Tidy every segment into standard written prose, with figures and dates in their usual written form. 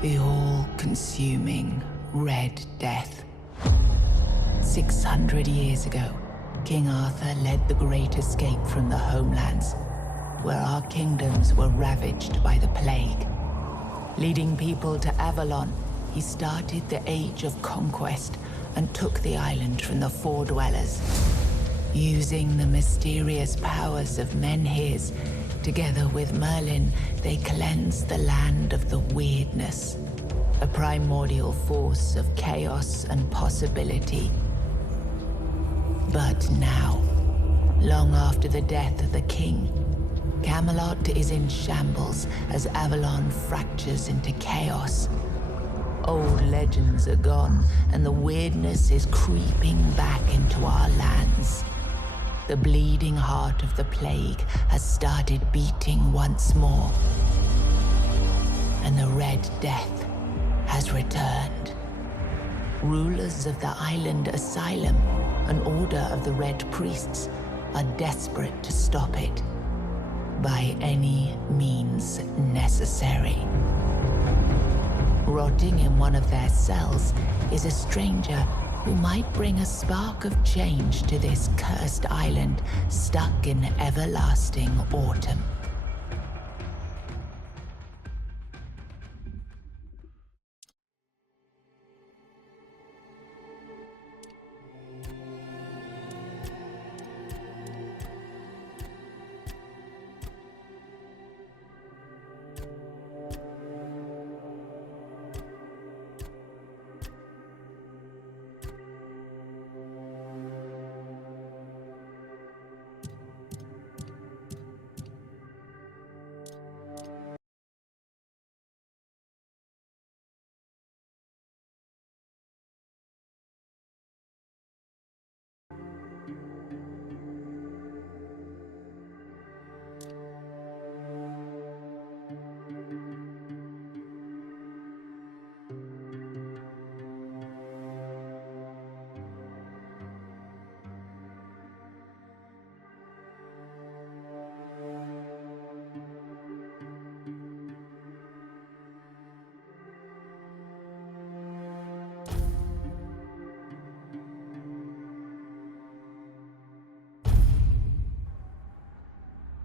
The all-consuming Red Death. 600 years ago, King Arthur led the Great Escape from the homelands, where our kingdoms were ravaged by the plague. Leading people to Avalon, he started the Age of Conquest and took the island from the Four Dwellers. Using the mysterious powers of Menhirs, together with Merlin, they cleansed the land of the weirdness, a primordial force of chaos and possibility. But now, long after the death of the king, Camelot is in shambles as Avalon fractures into chaos. Old legends are gone, and the weirdness is creeping back into our lands. The bleeding heart of the plague has started beating once more, and the Red Death has returned. Rulers of the island asylum, an order of the Red Priests, are desperate to stop it by any means necessary. Rotting in one of their cells is a stranger who might bring a spark of change to this cursed island stuck in everlasting autumn.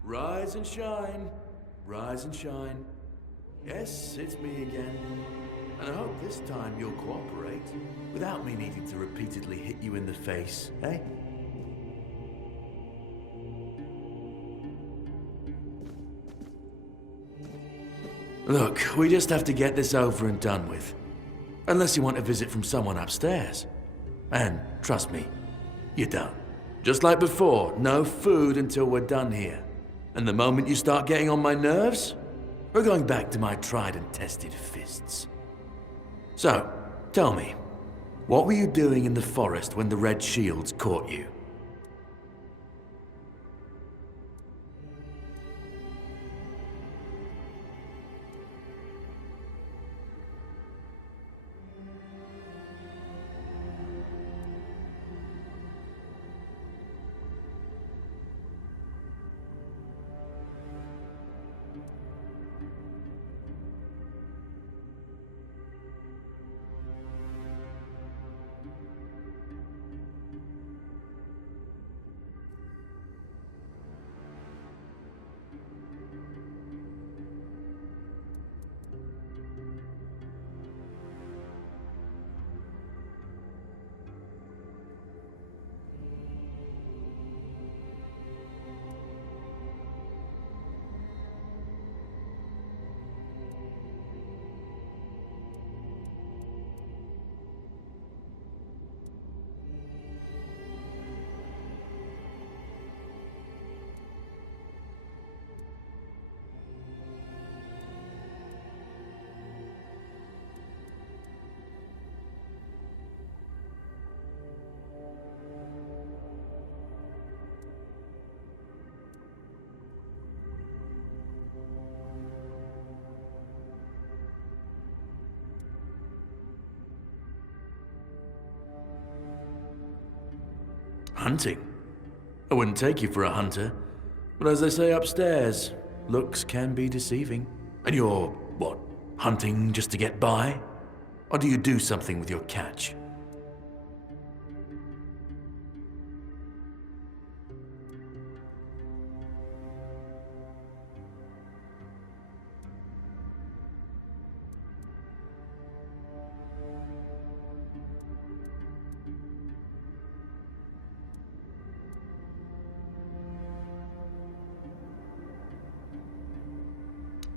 Rise and shine, rise and shine. Yes, it's me again. And I hope this time you'll cooperate, without me needing to repeatedly hit you in the face, eh? Look, we just have to get this over and done with. Unless you want a visit from someone upstairs. And trust me, you don't. Just like before, no food until we're done here. And the moment you start getting on my nerves, we're going back to my tried and tested fists. So, tell me, what were you doing in the forest when the Red Shields caught you? Hunting? I wouldn't take you for a hunter, but as they say upstairs, looks can be deceiving. And you're, what, Hunting just to get by? Or do you do something with your catch?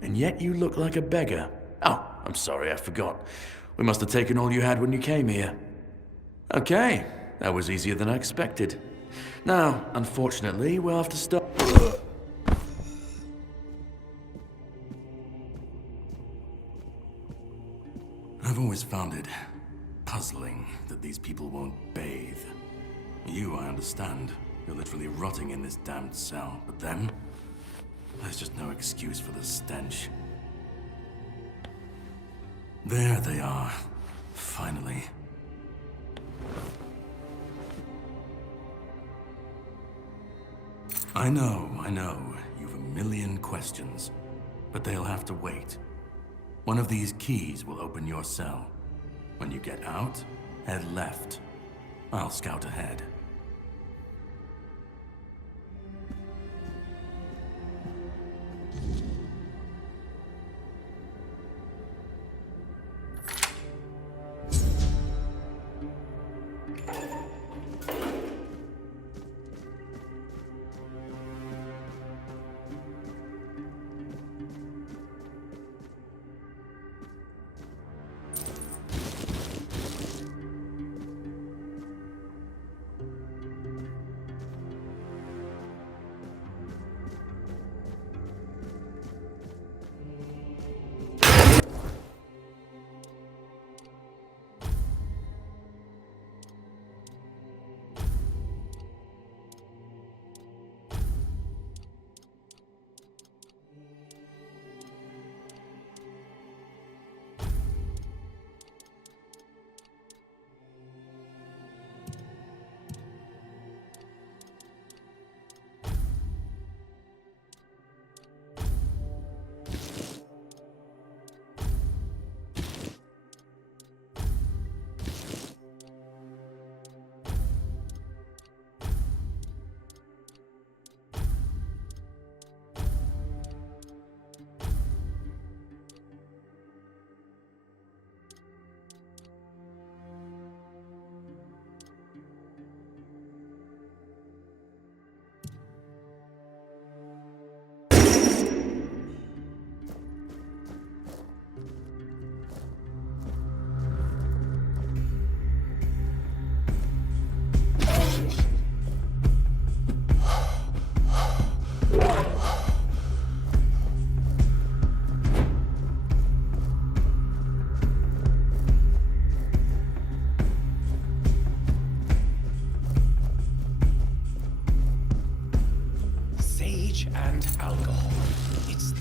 And yet you look like a beggar. Oh, I'm sorry, I forgot. We must have taken all you had when you came here. Okay, that was easier than I expected. Now, unfortunately, we'll have to stop. I've always found it puzzling that these people won't bathe. You, I understand. You're literally rotting in this damned cell. But them? There's just no excuse for the stench. There they are. Finally. I know. You've a million questions. But they'll have to wait. One of these keys will open your cell. When you get out, head left. I'll scout ahead.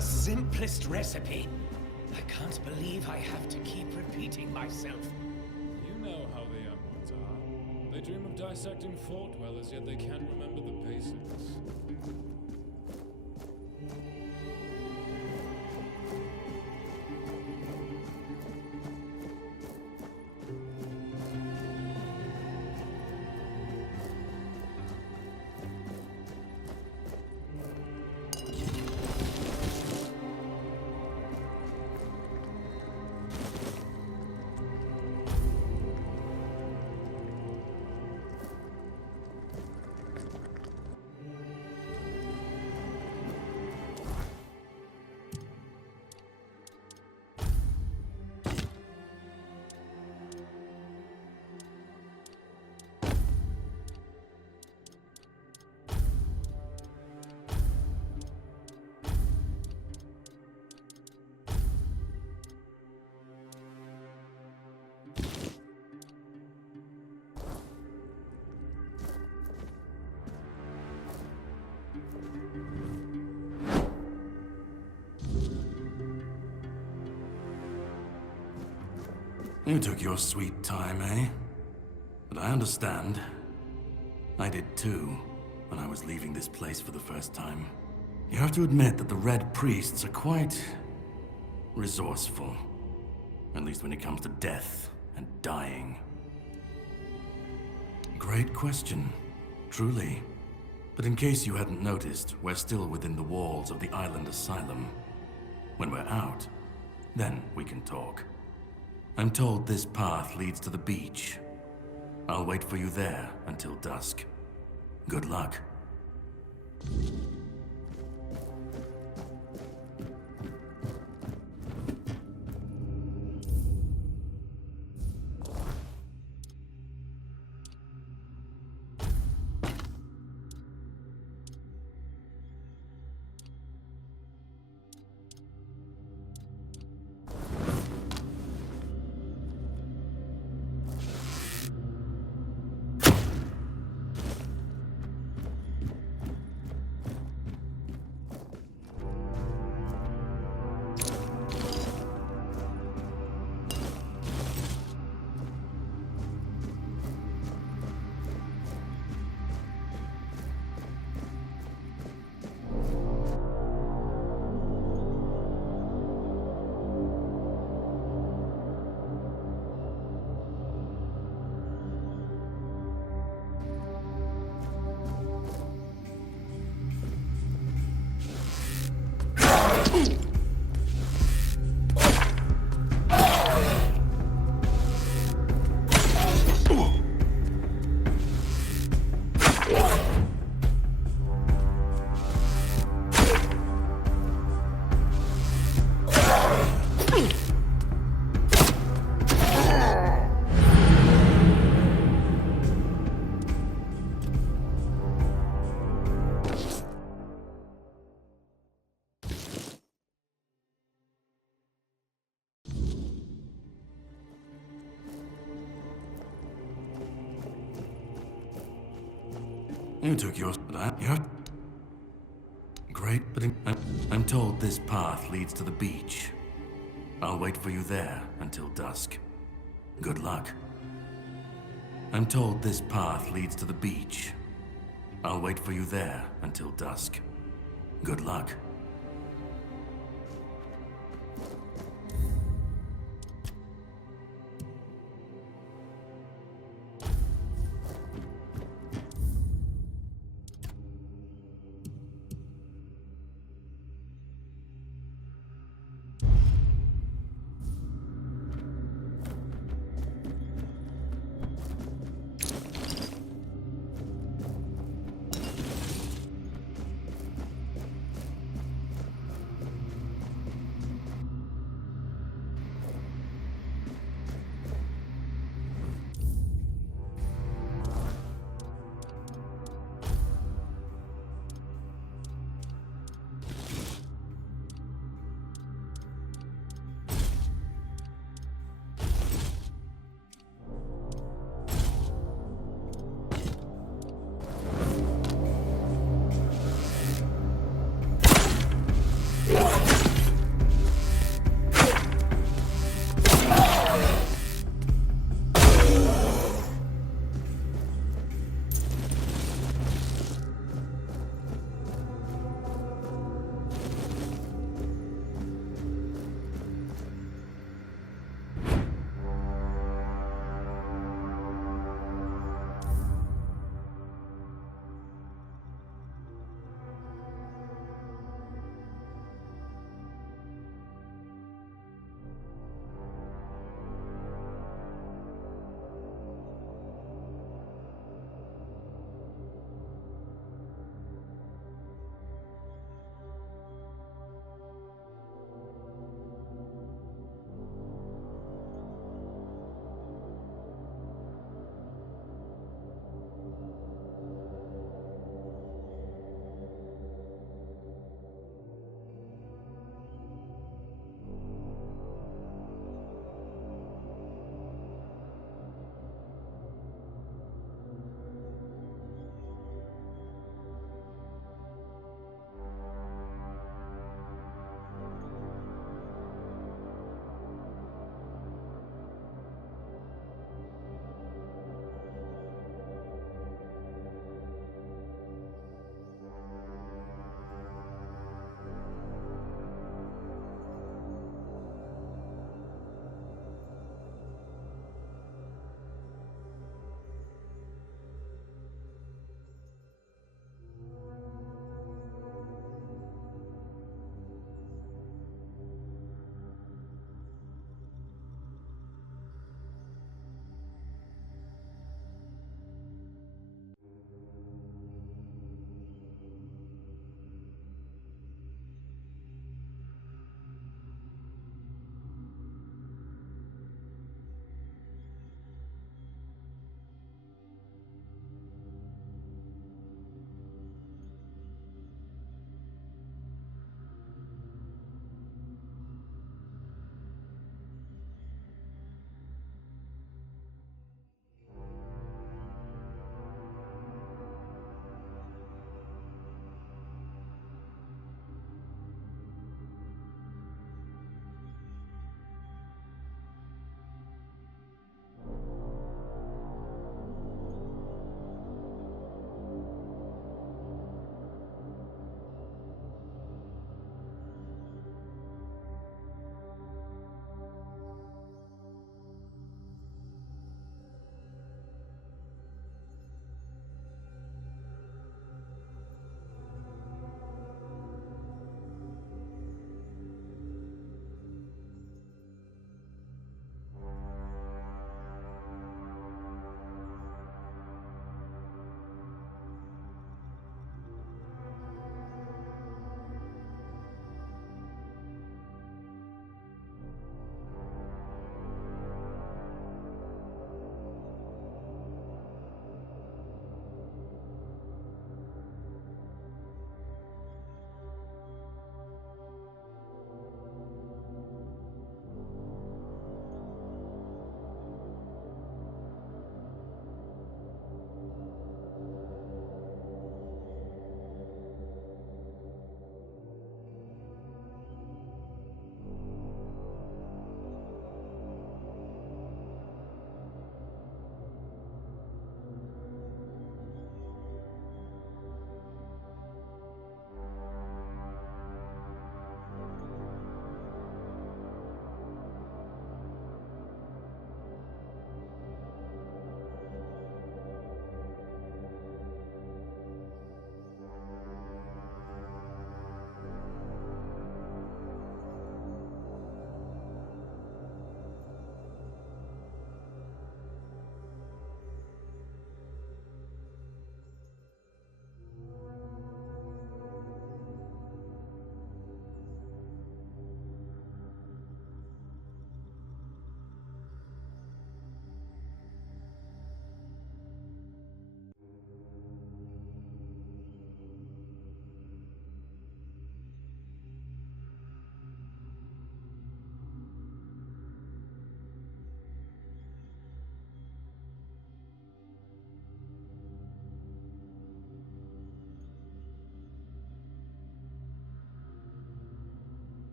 Simplest recipe. I can't believe I have to keep repeating myself. You know how the young ones are. They dream of dissecting fort dwellers, yet they can't remember the basics. You took your sweet time, eh? But I understand. I did too, when I was leaving this place for the first time. You have to admit that the Red Priests are quite... resourceful. At least when it comes to death and dying. Great question, truly. But in case you hadn't noticed, we're still within the walls of the island asylum. When we're out, then we can talk. I'm told this path leads to the beach. I'll wait for you there until dusk. Good luck. You took yours, but yeah. Great, but I'm told this path leads to the beach. I'll wait for you there until dusk. Good luck. I'm told this path leads to the beach. I'll wait for you there until dusk. Good luck.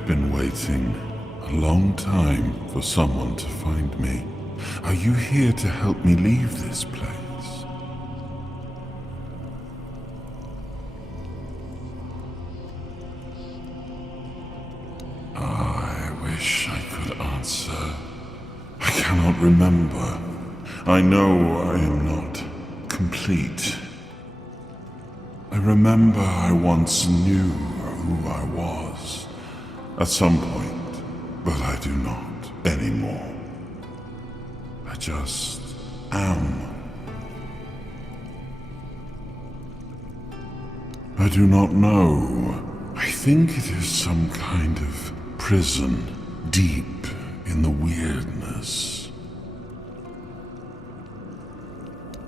I've been waiting a long time for someone to find me. Are you here to help me leave this place? I wish I could answer. I cannot remember. I know I am not complete. I remember I once knew who I was at some point, but I do not anymore. I just am. I do not know. I think it is some kind of prison deep in the weirdness.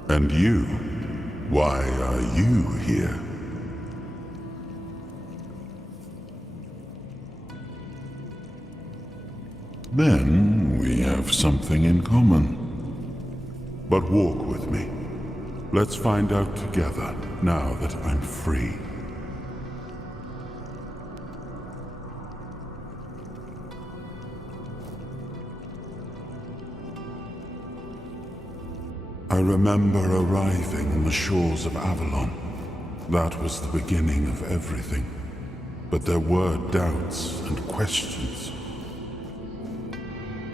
And you? Why are you here? Then we have something in common. But walk with me. Let's find out together now that I'm free. I remember arriving on the shores of Avalon. That was the beginning of everything. But there were doubts and questions.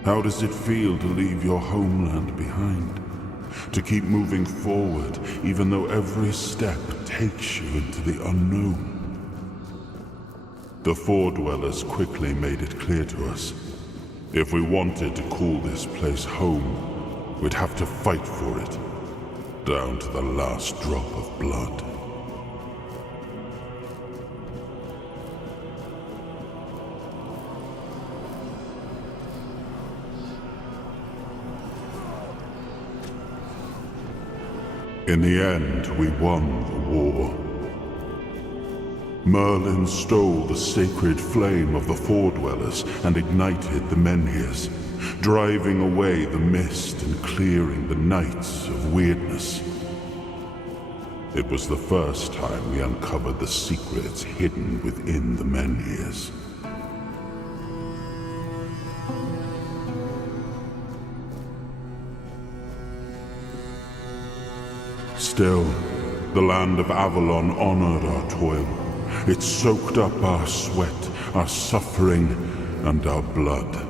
How does it feel to leave your homeland behind? To keep moving forward, even though every step takes you into the unknown? The Four Dwellers quickly made it clear to us. If we wanted to call this place home, we'd have to fight for it, down to the last drop of blood. In the end, we won the war. Merlin stole the sacred flame of the Four Dwellers and ignited the menhirs, driving away the mist and clearing the nights of weirdness. It was the first time we uncovered the secrets hidden within the menhirs. Still, the land of Avalon honored our toil. It soaked up our sweat, our suffering, and our blood.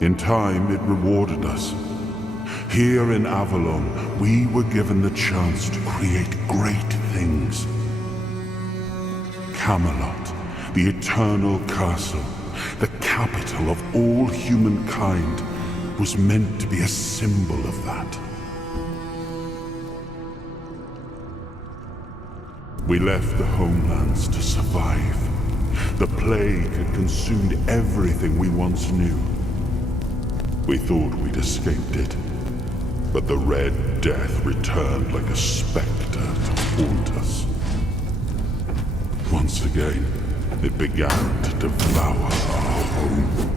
In time, it rewarded us. Here in Avalon, we were given the chance to create great things. Camelot, the eternal castle, the capital of all humankind, was meant to be a symbol of that. We left the homelands to survive. The plague had consumed everything we once knew. We thought we'd escaped it, but the Red Death returned like a specter to haunt us. Once again, it began to devour our home.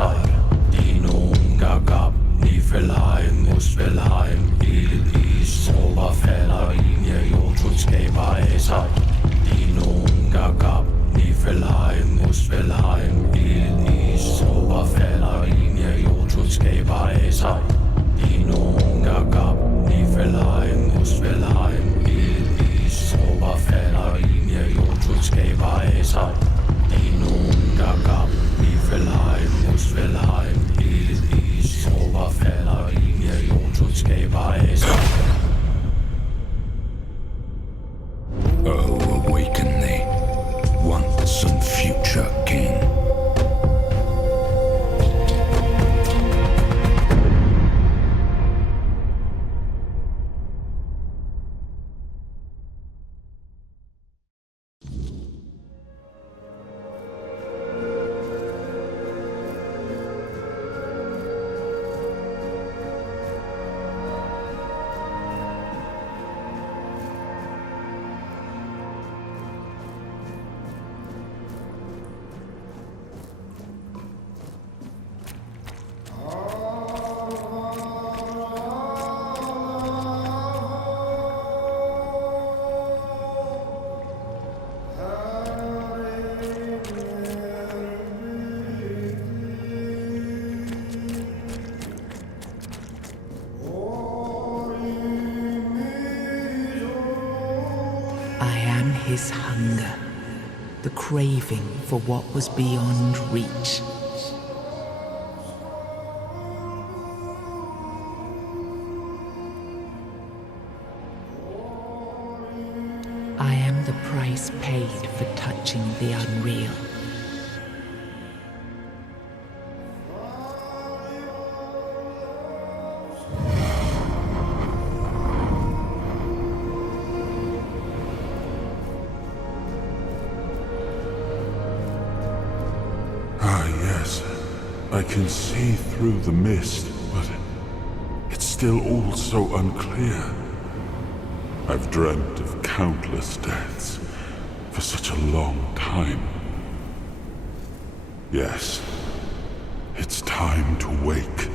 Zeit. Dinum Gagab, Nifelheim, Muspelheim, Ilis, Oberfeller, Linie, Jotutsgeber, Zeit. Dinum Gagab, Nifelheim, Muspelheim, Ilis, Oberfeller, Linie, Jotutsgeber, Zeit. Dinum Gagab, Nifelheim, Muspelheim, Ilis, Oberfeller, Linie, Jotutsgeber, Zeit. Dinum Gagab, Nifelheim, Muspelheim, Ilis, Oberfeller, Linie, Jotutsgeber, Zeit. Oh, awaken thee, once and future king. His hunger, the craving for what was beyond reach. I am the price paid for touching the unreal. I can see through the mist, but it's still all so unclear. I've dreamt of countless deaths for such a long time. Yes, it's time to wake.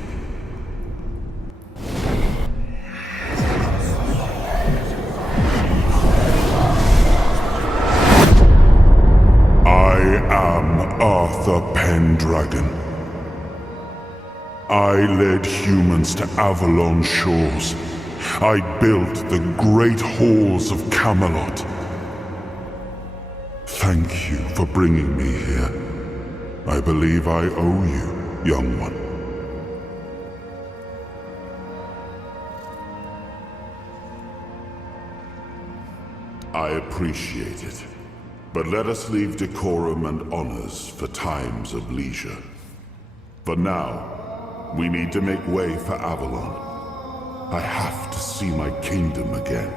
I am Arthur Pendragon. I led humans to Avalon shores. I built the great halls of Camelot. Thank you for bringing me here. I believe I owe you, young one. I appreciate it, but let us leave decorum and honors for times of leisure. For now, we need to make way for Avalon. I have to see my kingdom again.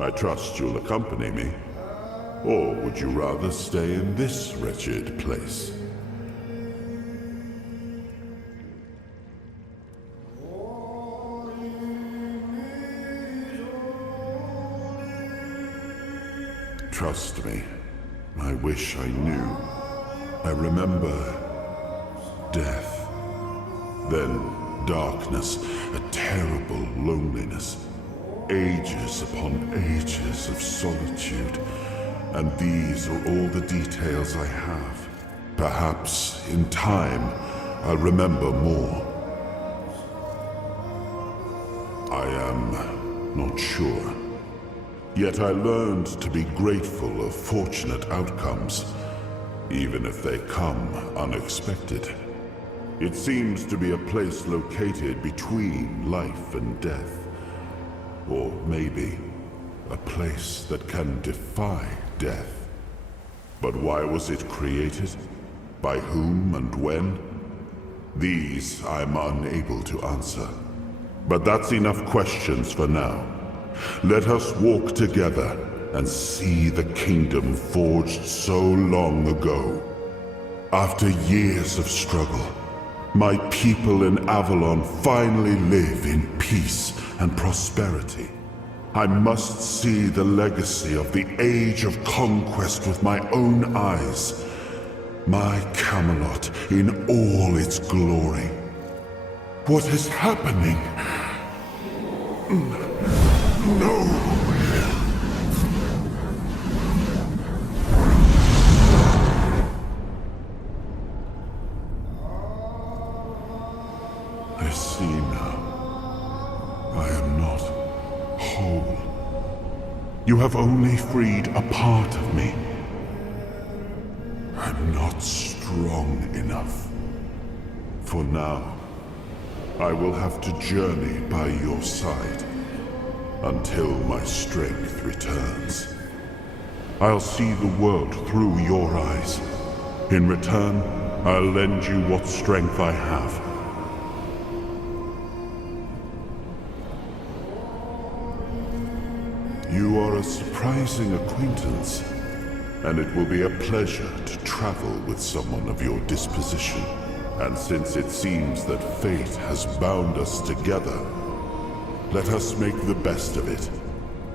I trust you'll accompany me. Or would you rather stay in this wretched place? Trust me, I wish I knew. I remember death. Then darkness, a terrible loneliness. Ages upon ages of solitude. And these are all the details I have. Perhaps, in time, I'll remember more. I am not sure. Yet I learned to be grateful of fortunate outcomes, even if they come unexpected. It seems to be a place located between life and death. Or maybe a place that can defy death. But why was it created? By whom and when? These I'm unable to answer. But that's enough questions for now. Let us walk together and see the kingdom forged so long ago. After years of struggle, my people in Avalon finally live in peace and prosperity. I must see the legacy of the Age of Conquest with my own eyes. My Camelot in all its glory. What is happening? No! I see now. I am not whole. You have only freed a part of me. I'm not strong enough. For now, I will have to journey by your side until my strength returns. I'll see the world through your eyes. In return, I'll lend you what strength I have. You are a surprising acquaintance, and it will be a pleasure to travel with someone of your disposition. And since it seems that fate has bound us together, let us make the best of it.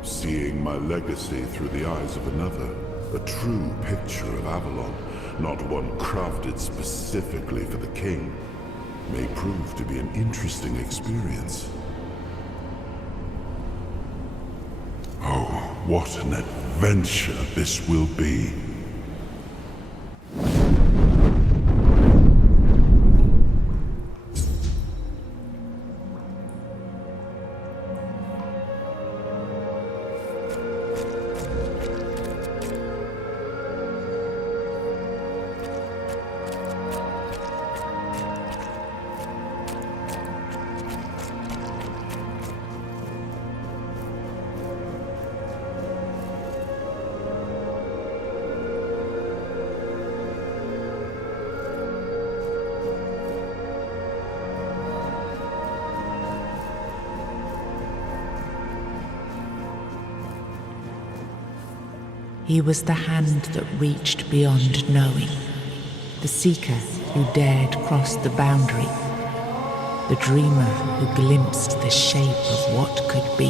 Seeing my legacy through the eyes of another, a true picture of Avalon, not one crafted specifically for the king, may prove to be an interesting experience. Oh, what an adventure this will be. He was the hand that reached beyond knowing, the seeker who dared cross the boundary, the dreamer who glimpsed the shape of what could be.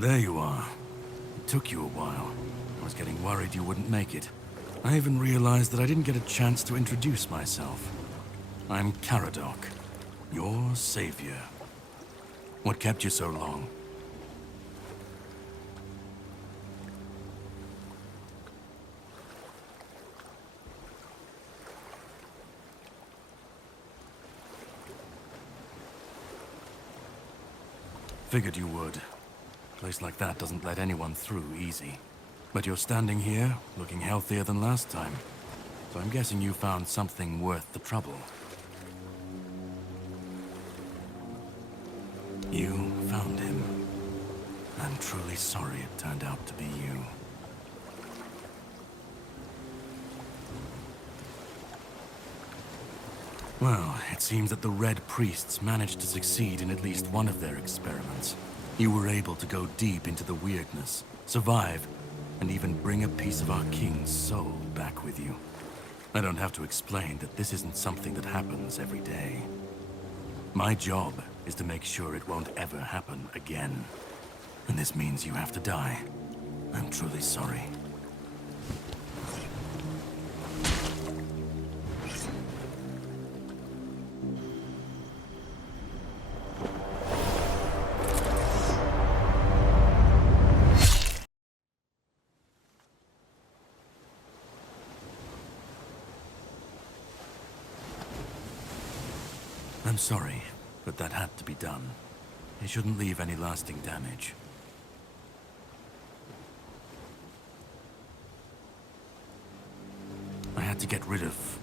There you are. It took you a while. I was getting worried you wouldn't make it. I even realized that I didn't get a chance to introduce myself. I'm Caradoc, your savior. What kept you so long? Figured you would. A place like that doesn't let anyone through easy. But you're standing here, looking healthier than last time. So I'm guessing you found something worth the trouble. You found him. I'm truly sorry it turned out to be you. Well, it seems that the Red Priests managed to succeed in at least one of their experiments. You were able to go deep into the weirdness, survive, and even bring a piece of our king's soul back with you. I don't have to explain that this isn't something that happens every day. My job is to make sure it won't ever happen again. And this means you have to die. I'm truly sorry. I'm sorry, but that had to be done. It shouldn't leave any lasting damage. I had to get rid of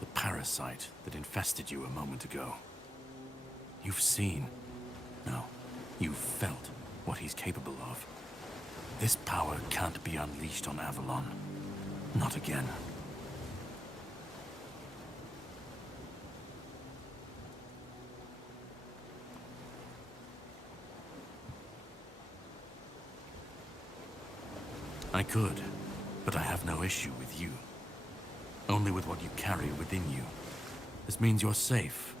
the parasite that infested you a moment ago. You've seen, no, you've felt what he's capable of. This power can't be unleashed on Avalon. Not again. I could, but I have no issue with you. Only with what you carry within you. This means you're safe,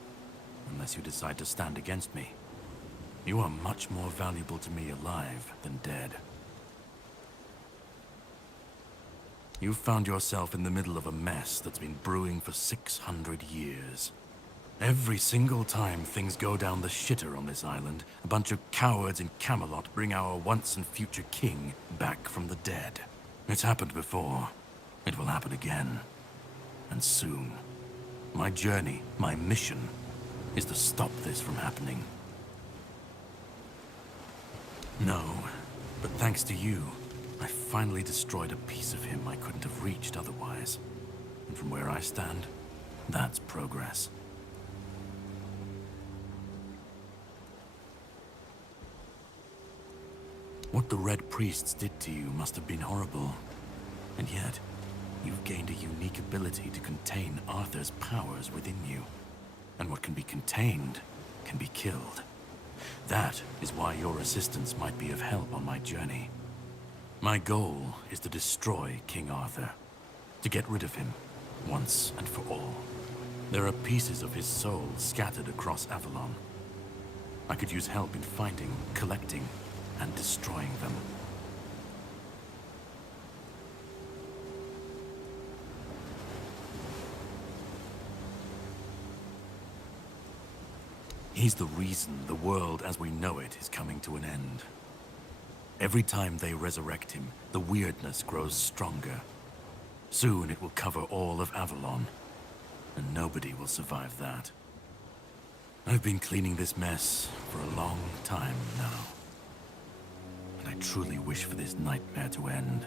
unless you decide to stand against me. You are much more valuable to me alive than dead. You've found yourself in the middle of a mess that's been brewing for 600 years. Every single time things go down the shitter on this island, a bunch of cowards in Camelot bring our once and future king back from the dead. It's happened before. It will happen again. And soon. My journey, my mission, is to stop this from happening. No, but thanks to you, I finally destroyed a piece of him I couldn't have reached otherwise. And from where I stand, that's progress. What the Red Priests did to you must have been horrible. And yet, you've gained a unique ability to contain Arthur's powers within you. And what can be contained can be killed. That is why your assistance might be of help on my journey. My goal is to destroy King Arthur. To get rid of him, once and for all. There are pieces of his soul scattered across Avalon. I could use help in finding, collecting, and destroying them. He's the reason the world as we know it is coming to an end. Every time they resurrect him, the weirdness grows stronger. Soon it will cover all of Avalon, and nobody will survive that. I've been cleaning this mess for a long time now. And I truly wish for this nightmare to end.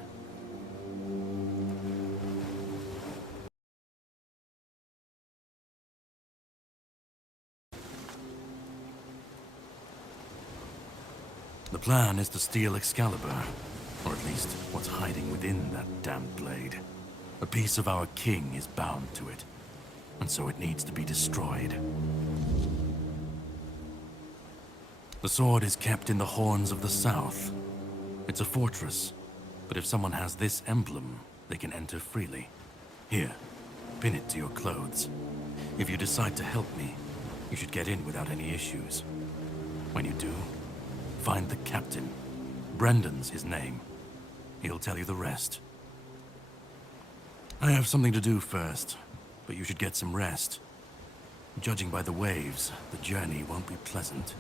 The plan is to steal Excalibur, or at least what's hiding within that damned blade. A piece of our king is bound to it, and so it needs to be destroyed. The sword is kept in the Horns of the South. It's a fortress, but if someone has this emblem, they can enter freely. Here, pin it to your clothes. If you decide to help me, you should get in without any issues. When you do, find the captain Brendan's his name. He'll tell you the rest. I have something to do first, but you should get some rest. Judging by the waves, the journey won't be pleasant.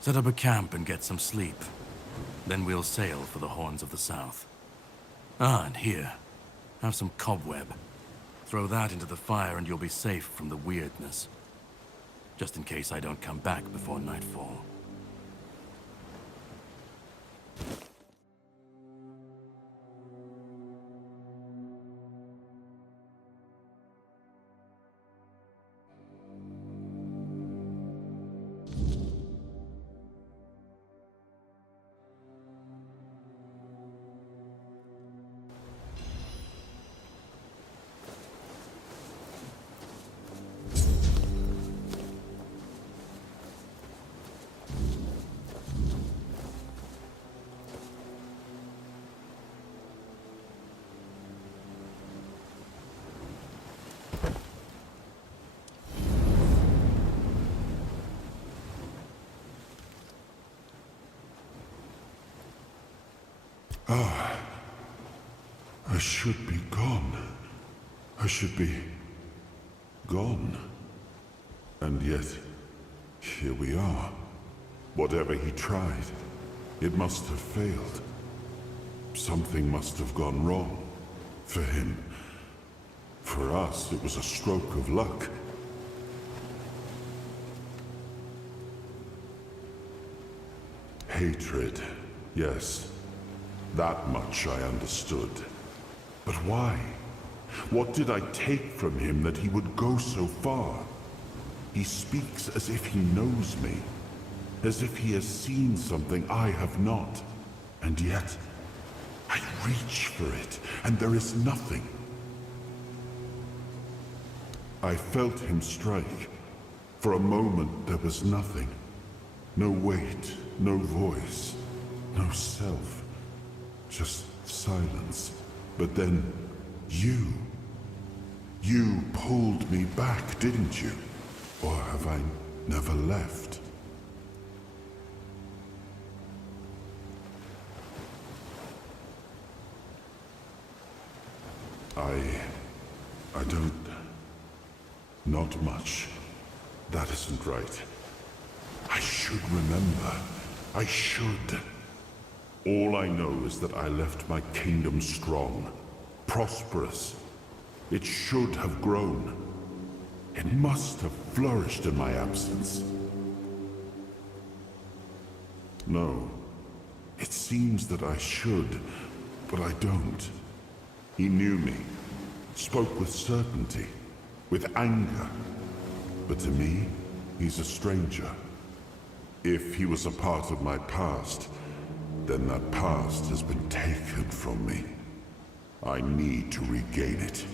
Set up a camp and get some sleep. Then we'll sail for the Horns of the South. Ah, and here, have some cobweb. Throw that into the fire and you'll be safe from the weirdness. Just in case I don't come back before nightfall. I should be gone. I should be gone. And yet, here we are. Whatever he tried, it must have failed. Something must have gone wrong. For him. For us, it was a stroke of luck. Hatred, yes. That much I understood. But why? What did I take from him that he would go so far? He speaks as if he knows me, as if he has seen something I have not. And yet, I reach for it, and there is nothing. I felt him strike. For a moment, there was nothing. No weight, no voice, no self. Just silence. But then, you pulled me back, didn't you? Or have I never left? I don't... Not much. That isn't right. I should remember. I should. All I know is that I left my kingdom strong, prosperous. It should have grown. It must have flourished in my absence. No. It seems that I should, but I don't. He knew me, spoke with certainty, with anger. But to me, he's a stranger. If he was a part of my past, then that past has been taken from me. I need to regain it.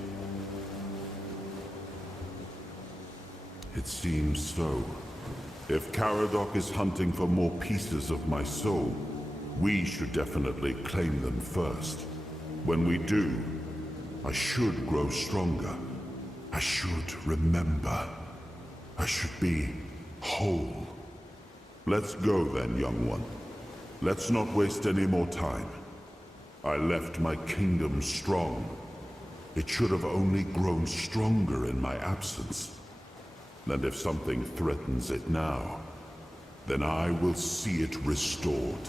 It seems so. If Caradoc is hunting for more pieces of my soul, we should definitely claim them first. When we do, I should grow stronger. I should remember. I should be whole. Let's go then, young one. Let's not waste any more time. I left my kingdom strong. It should have only grown stronger in my absence. And if something threatens it now, then I will see it restored.